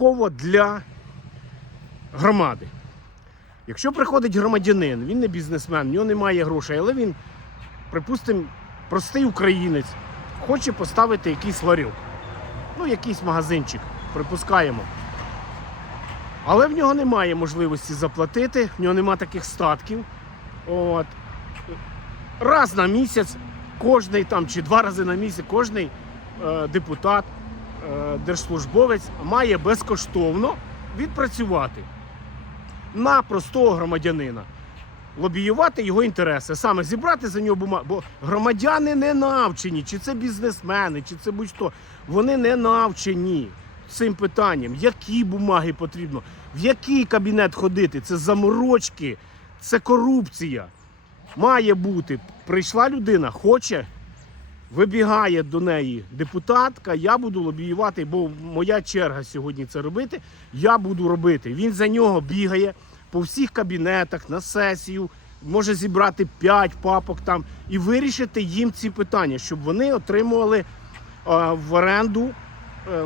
винятково для громади. Якщо приходить громадянин, він не бізнесмен, в нього немає грошей, але він, припустимо, простий українець, хоче поставити якийсь ларьок, ну, якийсь магазинчик, припускаємо. Але в нього немає можливості заплатити, в нього немає таких статків. От. Раз на місяць, кожний там чи два рази на місяць, кожний е, депутат, держслужбовець має безкоштовно відпрацювати на простого громадянина. Лобіювати його інтереси, саме зібрати за нього бумагу. Бо громадяни не навчені, чи це бізнесмени, чи це будь-хто. Вони не навчені цим питанням, які бумаги потрібно, в який кабінет ходити. Це заморочки, це корупція. Має бути. Прийшла людина, хоче, вибігає до неї депутатка, я буду лобіювати, бо моя черга сьогодні це робити. Я буду робити. Він за нього бігає по всіх кабінетах на сесію, може зібрати 5 папок там і вирішити їм ці питання, щоб вони отримували е, в оренду. е,